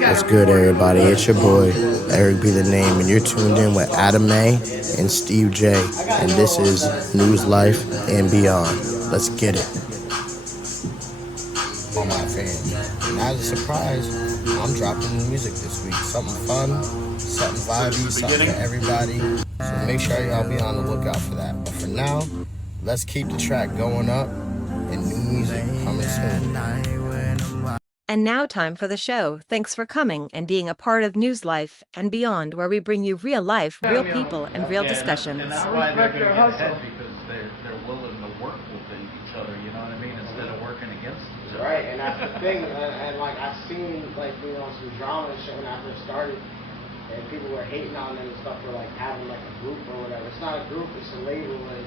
What's good, everybody? It's your boy, EricBTheName, and you're tuned in with Adam A. and Steve J. And this is News Life and Beyond. Let's get it. All my fans. And as a surprise, I'm dropping new music this week. Something fun, something vibey, something for everybody. So make sure y'all be on the lookout for that. But for now, let's keep the track going up and new music coming soon. And now time for the show. Thanks for coming and being a part of News Life and Beyond, where we bring you real life, real people, and real discussions. And that's why they're going to get ahead, because they're willing to work with each other, you know what I mean, instead of working against each other. Right, and that's the thing, and like I've seen like some drama and shit when I first started, and people were hating on them and stuff for like having like a group or whatever. It's not a group, it's a label, and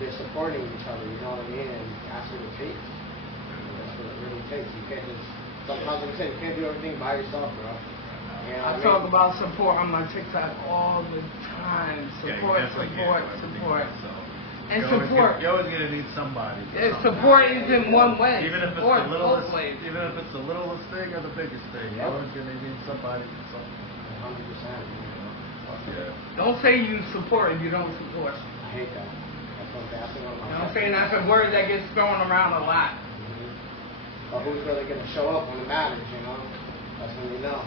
they're supporting each other, you know what I mean, and that's what it takes. That's what it really takes. You can't just, sometimes like I said, you can't do everything by yourself, bro. You know I talk about support on my TikTok all the time. Support. And support. You're always going to need somebody. Support isn't one way. Even if it's the littlest thing or the biggest thing, you're always going to need somebody for something. 100%. Yeah. Don't say you support if you don't support. I hate that. That's one thing. You know what I'm saying? That's a word that gets thrown around a lot. But who's really going to show up when it matters, you know? That's when you know.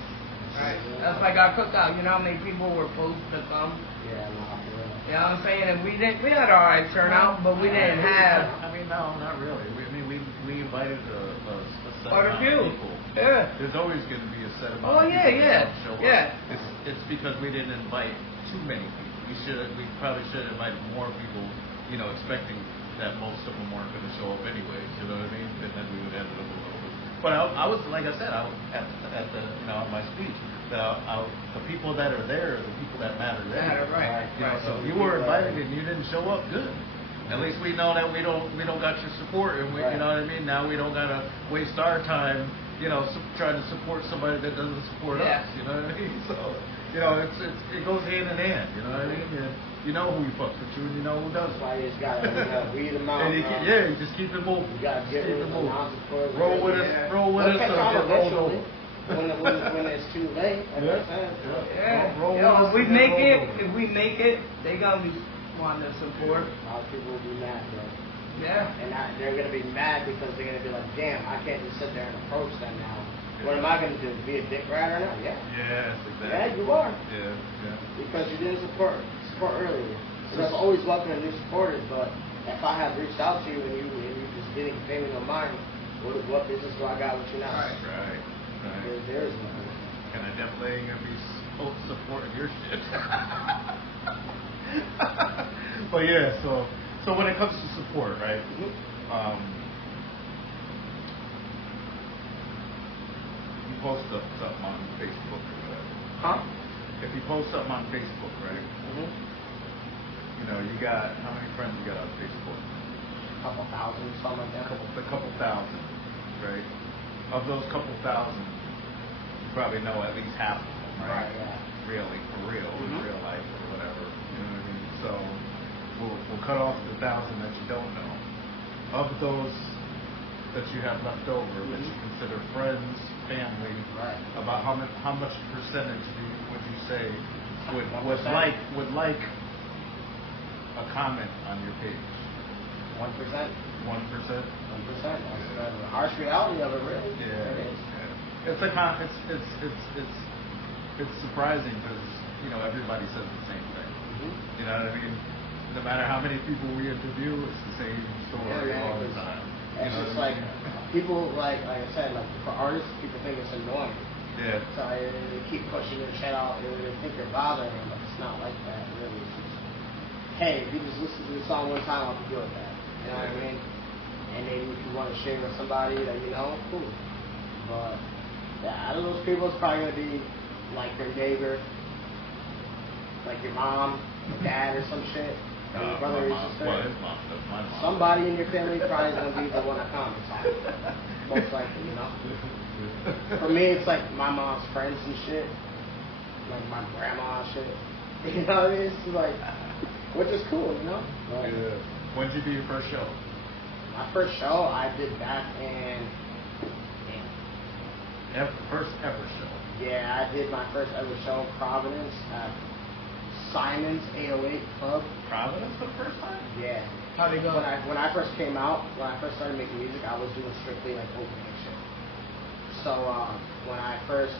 Right. That's like our cookout. You know how many people were supposed to come? Yeah, no, for real. You know what I'm saying? And we had our right turnout, but we didn't have. I mean, no, not really. We invited a set Quite a amount few. of people. Yeah. There's always going to be a set amount Oh, of people that don't show up. Yeah. It's because we didn't invite too many people. We probably should have invited more people, you know, expecting that most of them weren't going to show up anyways, you know what I mean? And then we would end up a little bit. But I was, like I said, I was at the, you know, in my speech, the people that are there are the people that matter there. Right. You know, so if you were invited and you didn't show up, good. At least we know that we don't got your support, and you know what I mean. Now we don't gotta waste our time, you know, trying to support somebody that doesn't support us. You know what I mean? So, you know, it goes hand in hand. You know what I mean? And you know who fucks with you, and you know who doesn't. That's why you just gotta weed them out. And you just keep it moving. You gotta get rid of them. Roll with us. Roll with us. When it's too late. If we make it, they gonna be wanting to support. A lot of people will be mad, bro. Yeah. And they're gonna be mad because they're gonna be like, damn, I can't just sit there and approach them now. What am I gonna do? Be a dick rat or not? Yeah. Yes, exactly. Yeah, you are. Yeah. Because you didn't support earlier. So that's always welcoming new supporters, but if I have reached out to you and you just didn't pay me no mind, what business do I got with you now? Right. There is nothing. And I definitely ain't gonna be supporting your shit. But yeah, so when it comes to support, right? You post up something on Facebook or whatever. Huh? If you post something on Facebook, right? You know, you got how many friends you got on Facebook? A couple thousand, something like that. A couple thousand, right? Of those couple thousand, you probably know at least half of them, right? Really, for real, in real life or whatever. You know what I mean? So we'll cut off the 1,000 that you don't know. Of those that you have left over, that you consider friends, family, about how much percentage would you say would like a comment on your page? 1%. 1%. 1%. That's the harsh reality of it, really. Yeah. It is. It's surprising because, you know, everybody says the same thing. You know what I mean? No matter how many people we interview, it's the same story all the time. It's just like people like I said, like for artists, people think it's annoying. Yeah. So they keep pushing their shit out. They think they're bothering them, but it's not like that. Really, it's just, hey, if you just listen to the song one time, I'll be good with that. You know what I mean? And then if you want to share with somebody that you know, cool. But out of those people, it's probably gonna be like their neighbor, like your mom, your dad, or some shit. Or your brother or your sister. My mom. Somebody in your family probably is gonna be the one that comments on it. Most likely, you know. For me, it's like my mom's friends and shit, like my grandma and shit. You know what I mean? It's like, which is cool, you know. But when did you do your first show? My first show I did back in. First ever show. I did my first ever show in Providence at Simon's 808 Club. Providence for the first time? Yeah. How'd it go? When I first came out, when I first started making music, I was doing strictly like opening shit. So when I first,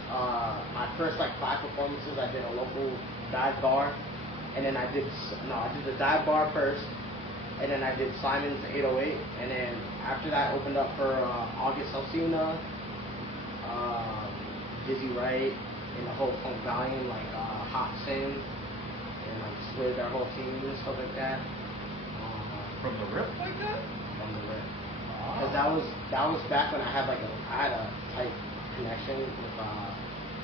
my first like 5 performances, I did a local dive bar, and then I did the dive bar first, and then I did Simon's 808, and then after that I opened up for August Alsina, Dizzy Wright, and the whole Funk Valiant, like Hot Sin, and like split our whole team and stuff like that. From the rip like that? From the rip. Because that was back when I had a tight connection with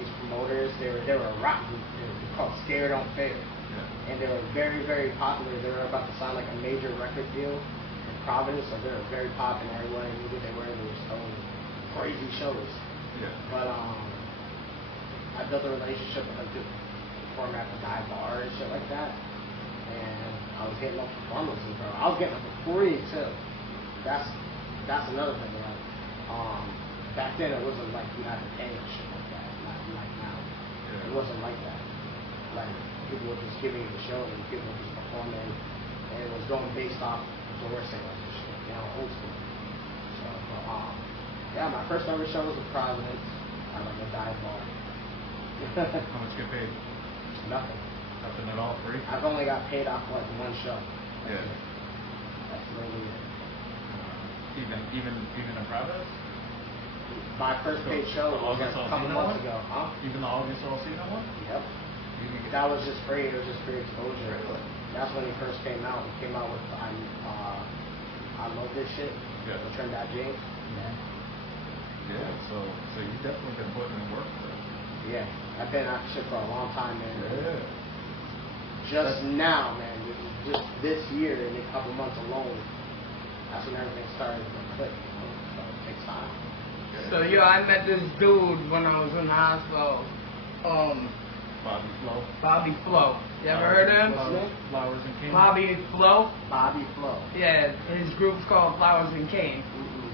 these promoters. They were a rock group. They were called Scared Don't Fail. Yeah. And they were very, very popular. They were about to sign like a major record deal in Providence, so they were very popular. Everyone knew who they were. They were throwing crazy shows. Yeah. But I built a relationship with a good performer at the dive bar and shit like that. And I was getting those performances, bro. I was getting them for free too. That's another thing. Like, back then it wasn't like you had to pay and shit like that. Not like now. Yeah. It wasn't like that. Like people were just giving you the show and people were just performing, and it was going based off door sales and shit. You know, old school. So, yeah, my first ever show was in Providence at like a dive bar. How much you get paid? Nothing. Nothing at all, free? I've only got paid off like one show. Yeah. That's literally it. Even in Providence? My first paid show was a couple months ago. Huh? Even the August Alsina one? Yep. That was just free. It was just free exposure. That's when he first came out. He came out with I Love This Shit. Yeah. With Trinidad James. Yeah. So you definitely been putting in work for it. Yeah. I've been at shit for a long time, man. Yeah. Just now, man. Just this year, in a couple months alone, that's when everything started to click. You know? So it takes time. So I met this dude when I was in the hospital. Bobby Flo. Bobby Flo. You ever heard of him? Flowers and King. Bobby Flo. Bobby Flo. Yeah, his group's called Flowers and Cane. Mm-hmm.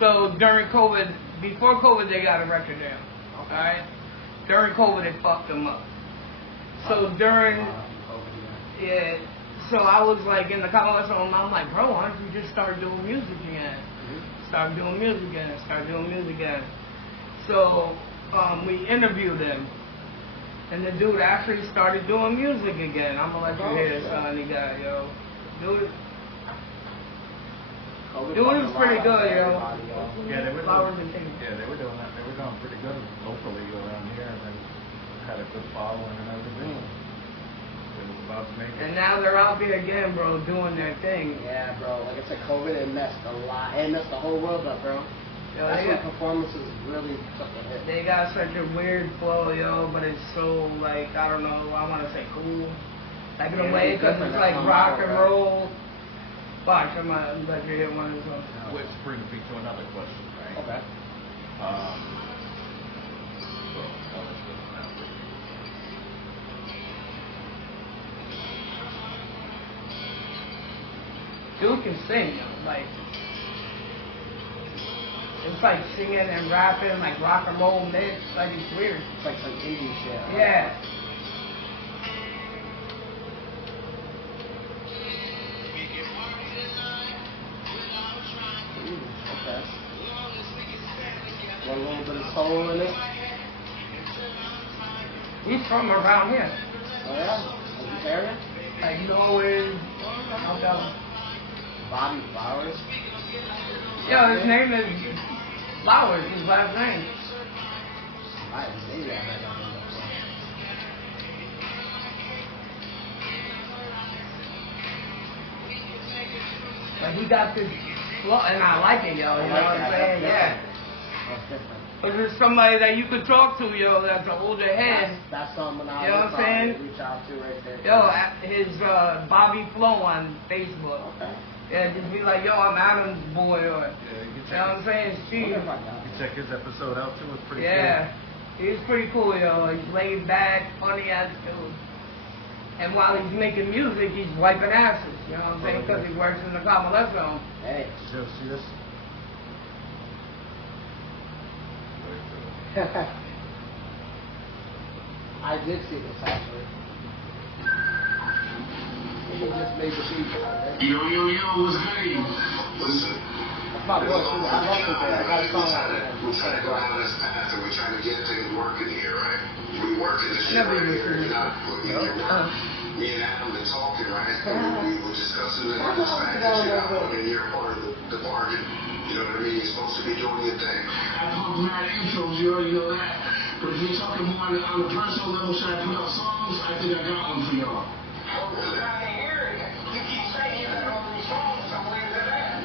So during COVID, before COVID, they got a record deal. Okay. Alright? During COVID, it fucked them up. So during, yeah, so I was like in the comments, I'm like, bro, why don't you just start doing music again? Start doing music again. So we interviewed him, and the dude actually started doing music again. I'm gonna let you hear this, son. He got, yo, dude. Dude was pretty good, yo. Yeah, they were Flowers doing, and King. yeah, they were doing that. They were doing pretty good locally around here, and then had a good following and everything. It was about to make it. And now they're out there again, bro, doing their thing. Yeah, bro. Like I said, COVID, it messed a lot. It messed the whole world up, bro. Yo, That's when performances really took a hit. They got such a weird flow, yo, but it's so, like, I don't know, I want to say cool. Like, in a way, because it's like rock and roll. Watch, I'm going to let you hear one of his own. Which brings me to another question, right? Okay. Dude can sing, yo, like, it's like singing and rapping, like rock and roll mix, like it's weird. It's like some indie shit. Right? Yeah. Okay. Want a little bit of soul in it? He's from around here. Oh yeah? Is this area? Like Norway, out there. Bobby Flowers? Yo, his name is Flowers, his last name. Maybe I heard that one before. Like he got this flow, and I like it, yo. You know what I'm saying? Yeah. Cause there's somebody that you could talk to, yo, that's an older head. That's someone I You know what I'm saying? reach out to right there. Yo, his Bobby Flo on Facebook. Okay. Yeah, just be like, yo, I'm Adam's boy, or Yeah, you can you check, know what I'm saying? Steve. you can check his episode out too. It's pretty Yeah, he's pretty cool, yo. He's laid back, funny ass dude. And while he's making music, he's wiping asses. You know what I'm saying? Because he works in the convalescent home. Hey. cool. See this? I did see this actually. He just made the beat. Yo, what's good? Listen. That's my boy too. I love Coupe. I got a song out there. We're trying to go down this path and we're trying to get things working here, right? We working this shit right here. You're not putting in your work. Me and Adam been talking, right? We were discussing the fact that you're not putting in your part of the bargain. You know what I mean? You're supposed to be doing your thing. I pump mad intros, you already know that. But if you're talking more on the personal level, should I put out songs? I think I got one for y'all.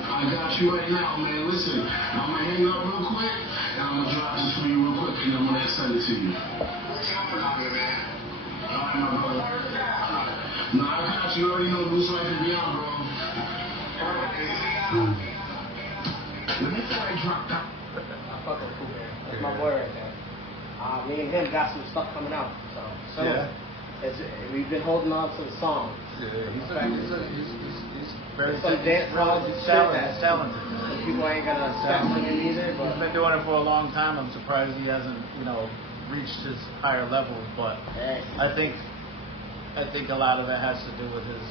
I got you right now, man. Listen, I'm gonna hang up real quick, and I'm gonna drop this for you real quick, and I'm gonna send it to you. What's up, man? Alright, my brother. No, I got you. You already know Bruce Life and Beyond, bro. Let me try to drop that. I fuck with Coupe. That's my boy right there. Me and him got some stuff coming out, so Yeah. We've been holding on to the song. Yeah, he's very Some dance halls and shit that talented. people ain't gonna step on him either, He's but been doing it for a long time. I'm surprised he hasn't, reached his higher levels. But hey, I think a lot of it has to do with his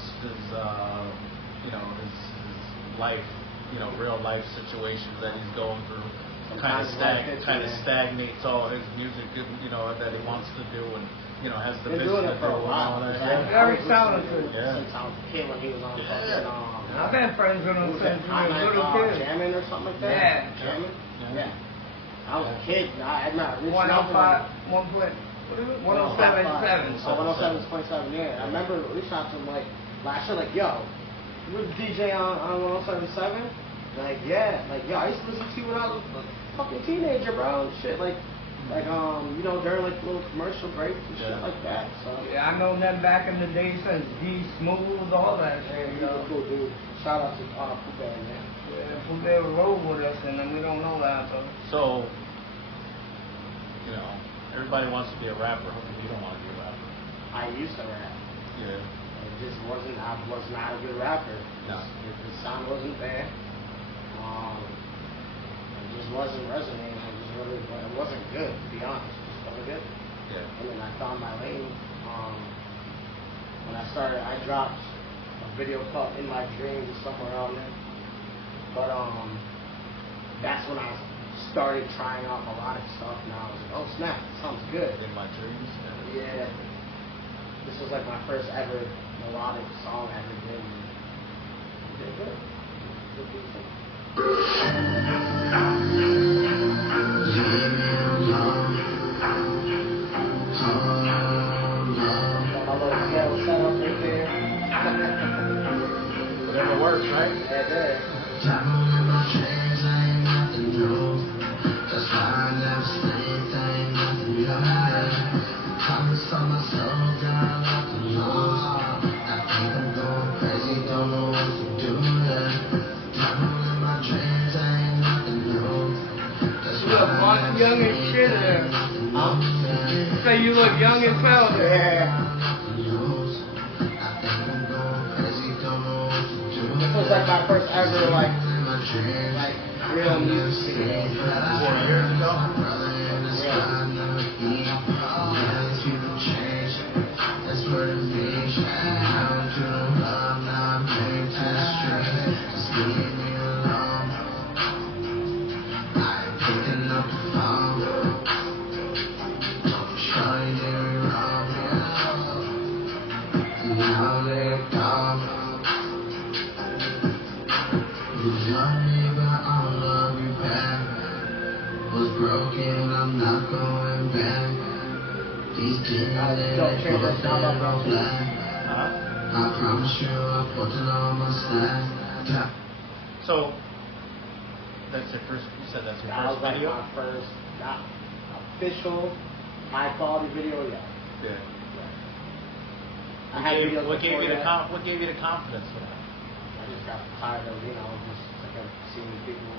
life, real life situations that he's going through. Kind of stagnates all his music, that he wants to do, and has the been business doing it for a to do and while. all that. Very talented. Yeah. Since I was a kid when he was on fucking I've had friends with him since he was a little kid. Jamming or something like that. Yeah. Jamming. Yeah. Yeah. I was a kid. I remember reaching 105, out 107.7. 107.7. Yeah. I remember reaching out to him like last year, like, yo, you was DJ on 107.7? Like, yeah. Like, yo, I used to listen to you when I was a fucking teenager, bro. Shit, during like little commercial breaks and shit like that. So Yeah, I known them back in the day since D Smooth, all that shit. he's a cool dude. Shout out to Coupe, man. Yeah, they rode with us, and then we don't know that. So, everybody wants to be a rapper. How come you don't want to be a rapper? I used to rap. Yeah. It just wasn't. I was not a good rapper. No. The sound wasn't there. It just wasn't resonating. It wasn't good, to be honest. It just wasn't good. Yeah. And then I found my lane. When I started, I dropped a video called "In My Dreams" somewhere around there. But that's when I started trying out melodic stuff. And I was like, oh snap, it sounds good. In my dreams. Yeah. This was like my first ever melodic song I ever did. And it did good. It did decent. Got my little scale set up right there. Whatever works, right? Yeah, it did. You look young as shit there. You say you look young as hell there. Yeah. This was like my first ever like real music video. 4 years ago. Broken, I'm not going back. These things they both are black. I promise you I'll put it on my stack. So, that's your first, you said that's your That was first like video? my first, not official, high quality video yet. Yeah. I had videos What gave before you the that. what gave you the confidence for that? I just got tired of, just like seeing people,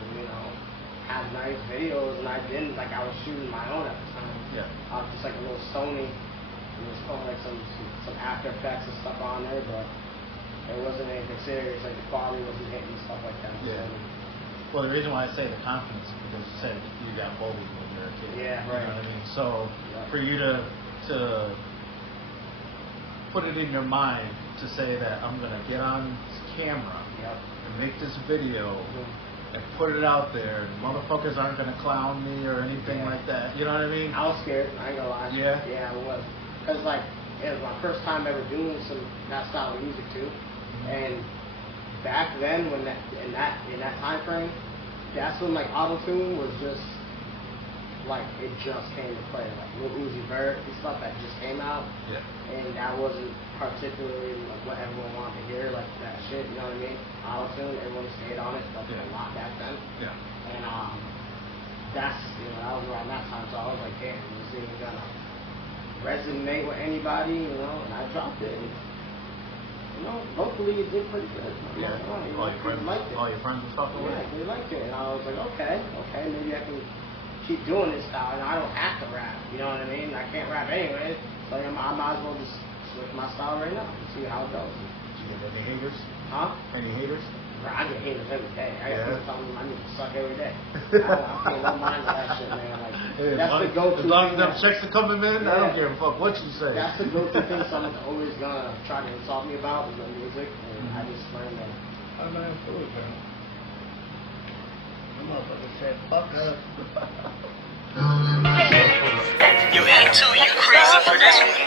have nice videos, and I didn't, like, I was shooting my own at the time. Yeah. Just like a little Sony. It was probably like some After Effects and stuff on there, but it wasn't anything serious. Like, the quality wasn't hitting and stuff like that. Yeah. Well, the reason why I say the confidence is because you said you got bullied when you were a kid. Yeah, You right. know what I mean? So, Yeah. for you to put it in your mind to say that I'm gonna get on camera and make this video and put it out there, and motherfuckers aren't gonna clown me or anything like that. You know what I mean? I was scared. I ain't gonna lie. Yeah? Yeah, I was. Cause like it was my first time ever doing that style of music too, and back then when in that time frame, that's when like auto-tune was just like it just came to play. Like Lil Uzi Vert and stuff that just came out, and that wasn't particularly like what everyone wanted to hear, like that shit. You know what I mean? Auto-tune, everyone stayed on it. That was a lot back then. Yeah. And that's that was around that time. So I was like, damn, is this even gonna resonate with anybody? And I dropped it. And, locally it did pretty good. Yeah. All your friends liked it. All your friends and stuff. Yeah, they liked it, and I was like, okay, maybe I can keep doing this style. I don't have to rap. You know what I mean? I can't rap anyway. So I might as well just switch my style right now and see how it goes. Did you get any haters? Huh? Any haters? Bro, I get haters every day. I got people telling me I need to suck every day. I pay no mind to that shit, man. Like, that's the go-to. As long as them checks are coming in, I don't give a fuck what you say. That's the go-to thing someone's always gonna try to insult me about is the music, and I just learned that. I'm not foolish, man. The motherfucker said, fuck up. You into you crazy for this one.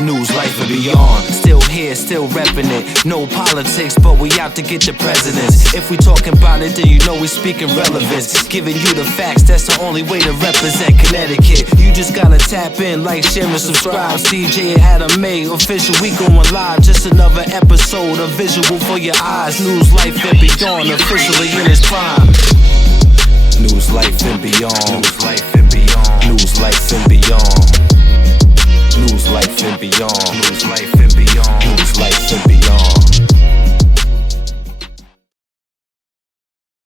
News, life, and beyond. Still here, still reppin' it. No politics, but we out to get the presidents. If we talking about it, then you know we speaking relevance. Giving you the facts, that's the only way to represent Connecticut. You just gotta tap in, like, share, and subscribe. CJ had a May official, we going live. Just another episode, a visual for your eyes. News, life, and beyond, officially in its prime. News, life, and beyond. News, life, and beyond. News, life, and beyond. News, life, and beyond.